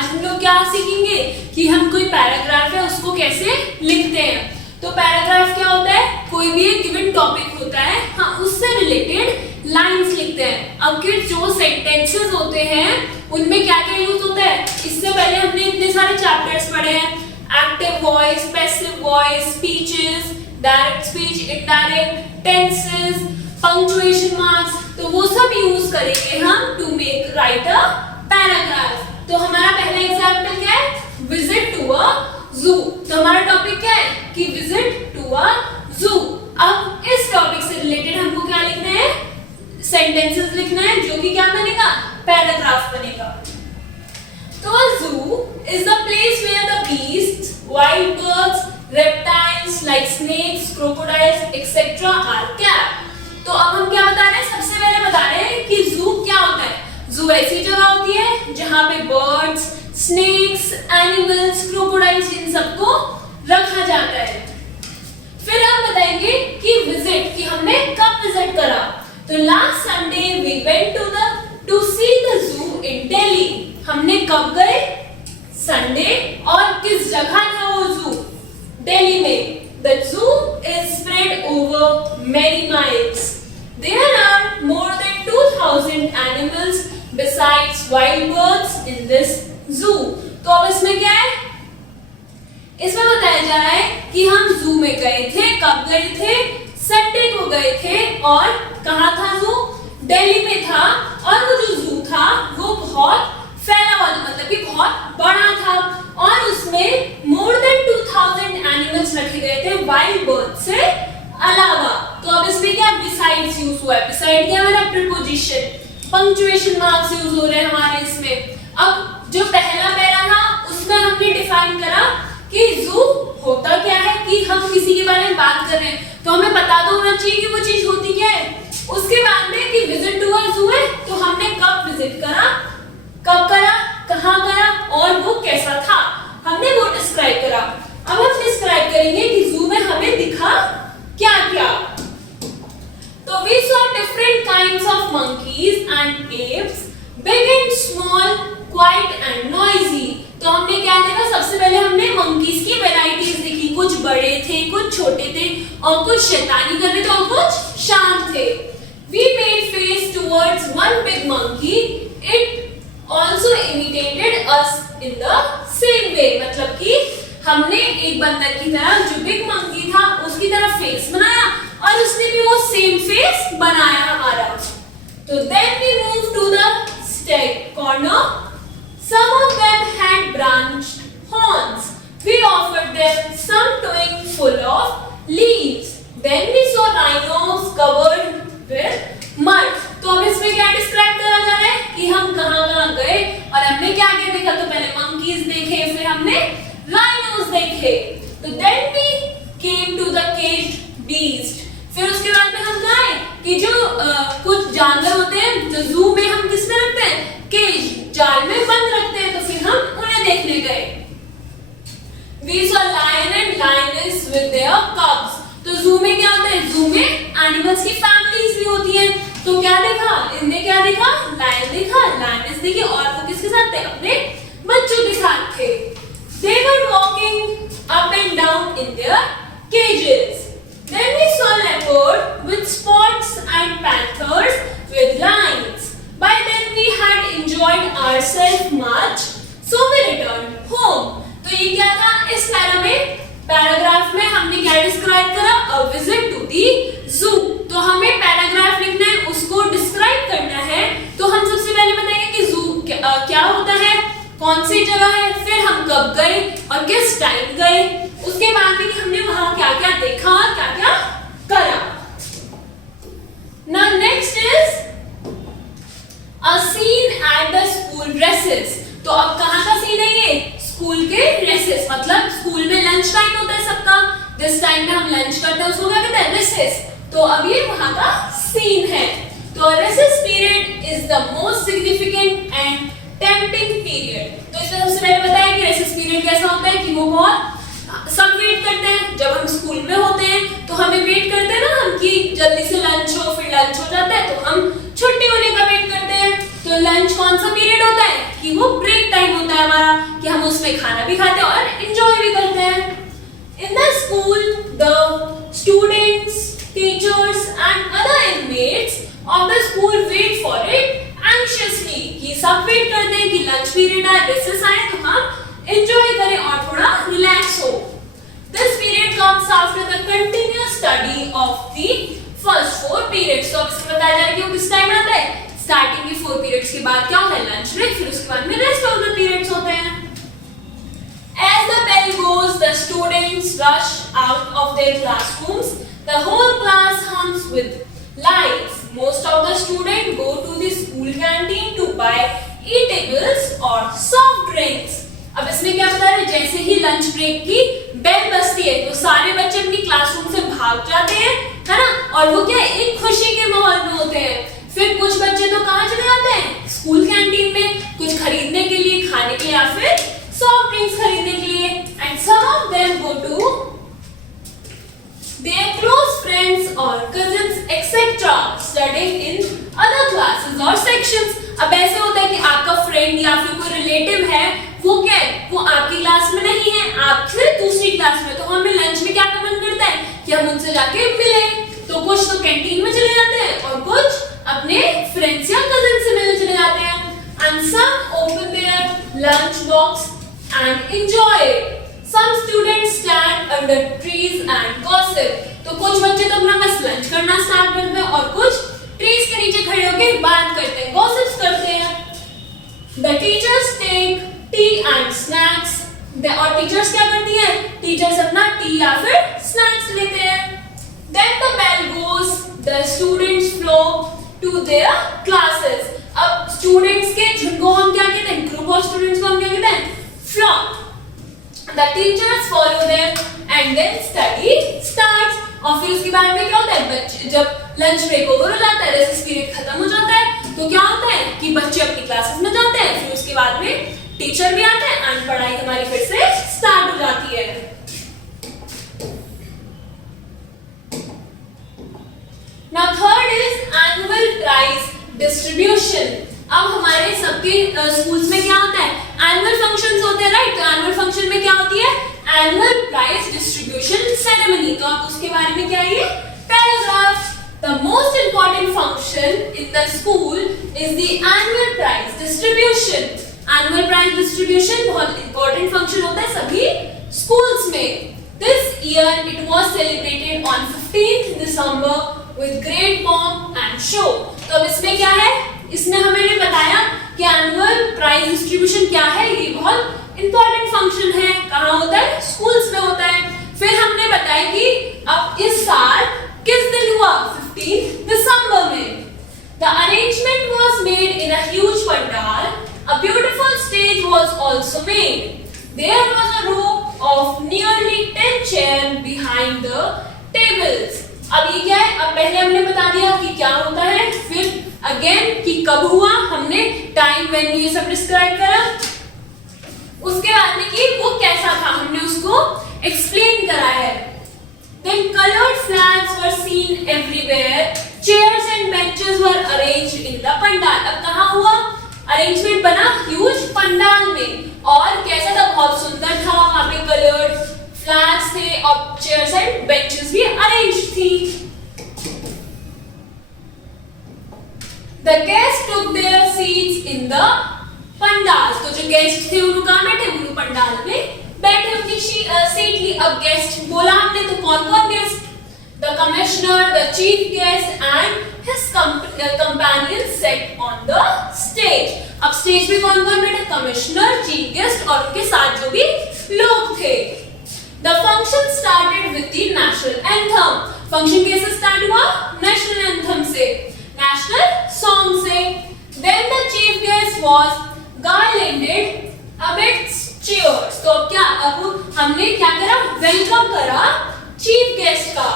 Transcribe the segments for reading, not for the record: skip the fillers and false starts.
आज हम लोग क्या सीखेंगे कि हम कोई पैराग्राफ है उसको कैसे लिखते हैं। तो पैराग्राफ क्या होता है, कोई भी एक गिवन टॉपिक होता है, हाँ उससे रिलेटेड लाइंस लिखते हैं। अब किड्स जो सेंटेंसेस होते हैं उनमें क्या क्या यूज होता है, इससे पहले हमने इतने सारे चैप्टर्स पढ़े हैं, active voice, passive voice, speeches, direct speech, indirect, tenses, punctuation marks, तो वो सब यूज करेंगे हम to make write a paragraph. तो हमारा पहला एग्जांपल क्या है, विजिट टू अ जू। तो हमारा टॉपिक क्या है कि विजिट टू अ जू। अब इस टॉपिक से रिलेटेड हमको क्या लिखना है, सेंटेंसेस लिखना है जो कि क्या बनेगा, पैराग्राफ बनेगा। तो a zoo is the place where the beasts, wild birds, reptiles like snakes, crocodiles, etc. are kept. तो अब हम क्या बता रहे हैं, सबसे पहले बता रहे हैं कि जू क्या होता है। जू ऐसी जगह होती है जहां पे बर्ड्स, स्नेक्स, एनिमल्स, क्रोकोडाइल्स इन सबको रखा जाता है। फिर हम बताएंगे कि विजिट, कि हमने कब विजिट करा। तो last Sunday we went to see the zoo in Delhi. हमने कब गए, संडे, और किस जगह था वो जू, दिल्ली में। The zoo is spread over many miles. There are more than 2000 animals besides wild birds in this zoo. तो अब इसमें क्या है, इसमें बताया जा रहा है कि हम जू में गए थे, कब गए थे, संडे को गए थे, और कहाँ था जू, दिल्ली में था। और वो जो जू था वो बहुत फैला हुआ था, मतलब कि बहुत बड़ा था, और उसमें मोर देन 2000 एनिमल्स रखे गए थे वाइल्ड बर्ड से अलावा। तो अब इसमें क्या बिसाइड्स यूज हुआ है, बिसाइड क्या हमारा प्रीपोजिशन, पंक्चुएशन मार्क्स यूज हो रहे हैं हमारे इसमें। अब जो पहला पैरा था उसमें हमने डिफाइन करा कि जू होता क्या है, कि हम किसी के बारे में बात कर रहे हैं तो हमें पता तो होना चाहिए कि वो चीज होती क्या है। उसके बाद में कि विजिट टू अ जू है, तो हमने कब विजिट करा, कब करा, कहां करा, और वो कैसा था, हमने वो डिस्क्राइब करा। अब हम डिस्क्राइब करेंगे कि जू में हमें दिखा क्या क्या। तो we saw different kinds of monkeys and apes, big and small, quiet and noisy. तो हमने क्या देखा, सबसे पहले हमने मंकीज की वैरायटीज देखी, कुछ बड़े थे, कुछ छोटे थे, और कुछ शैतानी कर रहे थे और कुछ शांत थे। We made face towards one big monkey. It also imitated us in the same way. मतलब कि हमने एक बंदर की तरह, जो बिग मंकी था उसकी तरह फेस बनाया, और उसने भी वो सेम फेस बनाया हमारा। तो then we moved to the stag corner. Some of them had branched horns. We offered them some twig full of leaves. Then we saw rhinos covered with mud. तो अब इसमें क्या डिस्क्राइब करा जा रहा है कि हम कहाँ गए और हमने क्या क्या देखा। तो पहले मंकीज देखे, फिर हमने राइनोस देखे। तो then we came to the caged beast. फिर उसके बाद में हम गए कि जो कुछ जानवर होते हैं जो जू में हम किस में रखते हैं, केज, जाल में बंद रखते हैं, तो फिर हम उन्हें देखने गए। We saw lion and lioness with their cubs. तो जू में क्या होता है, जू में एनिमल्स की फैमिलीज भी होती हैं। तो क्या देखा, इनने क्या देखा, लायन देखा, लायनेस देखी, और वो किसके साथ थे, अपने बच्चों के साथ थे। They were walking up and down in their cages. Then we saw leopard with spots and panthers with lines. By then we had enjoyed ourselves much, so we returned home. तो ये क्या था, इस पैराग्राफ में हमने क्या describe करा, a visit to the zoo. तो हमें पैराग्राफ लिखना है, उसको डिस्क्राइब करना है। तो हम सबसे पहले बताएंगे कि जू क्या होता है, कौन सी जगह है, फिर हम कब गए और किस टाइम गए, उसके बाद में कि हमने वहां क्या क्या देखा, क्या क्या करा। Now next is a scene at the school recess. तो अब कहाँ का सीन है ये, स्कूल के रेसेस, मतलब स्कूल में लंच टाइम होता है सबका, जिस टाइम में हम लंच करते हैं उसको क्या कहते हैं, रेसेस। तो अब ये वहां का सीन है। तो recess period is the most significant and tempting period. तो इसमें सबसे पहले बताया कि रेसेस पीरियड कैसा होता है कि वो बहुत सब वेट करते हैं। जब हम स्कूल में होते हैं तो हमें वेट करते हैं ना हम कि जल्दी से लंच हो, फिर लंच हो जाता है तो हम छुट्टी होने का वेट करते हैं। तो तो लंच कौन सा पीरियड होता है कि वो ब्रेक टाइम होता है हमारा, कि हम उसमें खाना भी खाते हैं और एंजॉय भी करते हैं। In the school the students, teachers and other inmates of the school wait for it anxiously, कि सब वेट करते हैं कि लंच पीरियड आए, रिसेस आए तो हम एंजॉय करें और थोड़ा रिलैक्स हो। This period comes after the continuous study of the first 4 periods. तो अब इसमें बताया जा रहा है कि वो किस टाइम आता है, स्टार्टिंग के 4 पीरियड्स के बाद क्या होता है, लंच ब्रेक, फिर उसके बाद में रेस्ट ऑफ द पीरियड्स होते हैं। As the bell goes, the students rush out of their classrooms. The whole class hums with lights. Most of the students go to the school canteen to buy eatables or soft drinks. अब इसमें क्या बता रहे हैं, जैसे ही lunch break की bell बजती है तो सारे बच्चे अपनी क्लासरूम से भाग जाते हैं, है ना, और वो क्या है, एक खुशी के माहौल में होते हैं। फिर कुछ बच्चे तो कहाँ चले जाते हैं, स्कूल कैंटीन में कुछ खरीदने के लिए, खाने के लिए या फिर सॉफ्ट ड्रिंक्स खरीदने के लिए। And some of them go to their close friends or cousins etc studying in other classes or sections। अब ऐसे होता है कि आपका फ्रेंड या फिर कोई रिलेटिव है, वो क्या है, वो आपकी क्लास में नहीं है, आप फिर दूसरी क्लास में, तो हमें लंच में क्या का मन करता है कि हम उनसे जाके मिले। तो कुछ तो कैंटीन में चले जाते हैं और कुछ अपने फ्रेंड्स या कजिन से मिलने चले जाते हैं। And some open their lunch box and enjoy. Some students stand under trees and gossip। तो कुछ बच्चे तो अपना बस लंच करना स्टार्ट करते हैं और कुछ ट्रीज के नीचे खड़े होकर बात करते हैं, गॉसिप्स करते हैं। The teachers take tea and snacks। और टीचर्स क्या करती हैं, टीचर्स अपना टी या फिर स्नैक्स लेते हैं। Then the bell goes, the students flock to their classes। अब स्टूडेंट्स के झुंड को हम क्या कहते हैं, ग्रुप ऑफ स्टूडेंट्स को हम क्या कहते हैं, flock। The teachers follow them and then study starts। और फिर उसके बाद में क्या होता है, बच्चे जब लंच ब्रेक ओवर हो जाता है, रेसेस पीरियड खत्म हो जाता है, तो क्या होता है कि बच्चे अपनी क्लासेस में जाते हैं, फिर उसके बाद में टीचर भी आते हैं एंड पढ़ाई हमारी फिर से स्टार्ट हो जाती है। Now third is annual prize distribution। अब हमारे सबके स्कूल्स में क्या होता है, एनुअल फंक्शंस होते हैं, राइट। तो एनुअल फंक्शन में क्या होती है, एनुअल प्राइज डिस्ट्रीब्यूशन सेरेमनी। तो आप उसके बारे में क्या है, paragraph. The most important function in the school is the annual prize distribution. Annual prize distribution बहुत इंपॉर्टेंट फंक्शन होता है सभी स्कूल्स में। This year it was celebrated on 15th December with great pomp and show. तो अब इसमें क्या है, इसमें हमें बताया कि एनुअल प्राइज डिस्ट्रीब्यूशन क्या है, ये बहुत इंपॉर्टेंट फंक्शन है, कहाँ होता है, स्कूल्स में होता है। फिर हमने बताया कि अब इस साल किस दिन हुआ, 15 दिसंबर में। The arrangement was made in a huge pandal. A beautiful stage was also made. There was a row of nearly 10 chair behind the tables. अब ये क्या है, अब पहले हमने बता दिया कि क्या होता है, फिर अगेन कि कब हुआ, हमने टाइम वेन्यू ये सब डिस्क्राइब करा। उसके बाद में कि वो कैसा था, हमने उसको एक्सप्लेन करा है। Then colored flags were seen everywhere. Chairs and benches were arranged in the pandal। अब कहाँ हुआ, अरेंजमेंट बना ह्यूज पंडाल में, और कैसा था, बहुत सुंदर था, वहां पे कलर्ड फ्लैग्स थे और चेयर्स एंड बेंचेस भी अरेंज थी। The guests took their seats in the pandal. तो जो गेस्ट थे वो कहाँ बैठे, वो पंडाल में बैठे, अपनी सीट ली। अब गेस्ट बोला हमने, तो कौन कौन guest, the commissioner, the chief guest and his companion set on the stage. अब स्टेज पे कौन कौन बैठे, कमिश्नर, चीफ गेस्ट और उनके साथ जो भी लोग थे। The function started with the national anthem. Function कैसे स्टार्ट हुआ, नेशनल एंथम से, नेशनल सॉन्ग से। Then the chief guest was garlanded amidst cheers। तो अब क्या, अब हमने क्या करा, वेलकम करा चीफ गेस्ट का।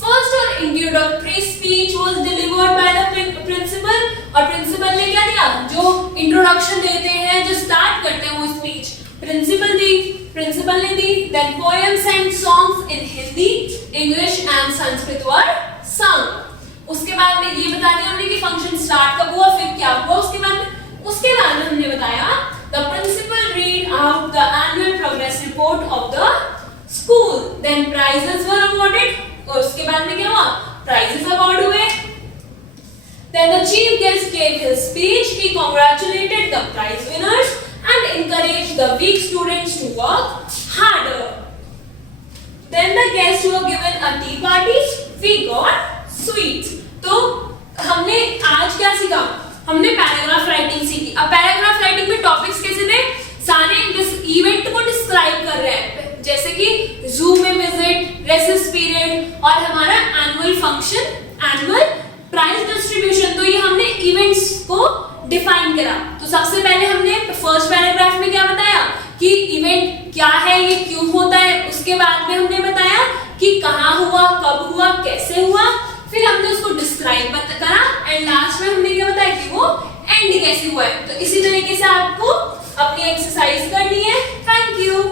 First और introductory speech was delivered by the principal। और प्रिंसिपल ने क्या दिया, जो इंट्रोडक्शन देते हैं, जो स्टार्ट करते हैं वो स्पीच प्रिंसिपल ने दी। Then poems and songs in Hindi, English and Sanskrit were sung। उसके बाद में ये बता दिया हमने कि फंक्शन स्टार्ट कब हुआ, फिर क्या हुआ, उसके बाद में हमने बताया the principal read out the annual progress report of the school, then prizes were awarded, और उसके बाद में क्या हुआ, प्राइजेस अवॉर्ड हुए. Then the chief guest gave his speech. He congratulated the prize winners and encouraged the weak students to work harder. Then the guests were given a tea party. We got sweets. तो हमने आज क्या सीखा, हमने paragraph writing सीखी. अब paragraph writing में topics कैसे थे, सारे इवेंट को डिस्क्राइब कर रहे हैं, जैसे कि जू में विजिट, रेसेस पीरियड और हमारा annual function, annual prize distribution. तो ये हमने इवेंट्स को डिफाइन करा. तो सबसे पहले हमने फर्स्ट पैराग्राफ में क्या बताया कि इवेंट क्या है, ये क्यों होता है. उसके बाद में हमने बताया कि कहाँ हुआ, कब हुआ, कैसे हुआ, फिर हमने उसको डिस्क्राइब करा एंड लास्ट में हमने क्या बताया कि वो एंड कैसे हुआ है. तो इसी तरीके से आपको अपनी एक्सरसाइज करनी है. Thank you.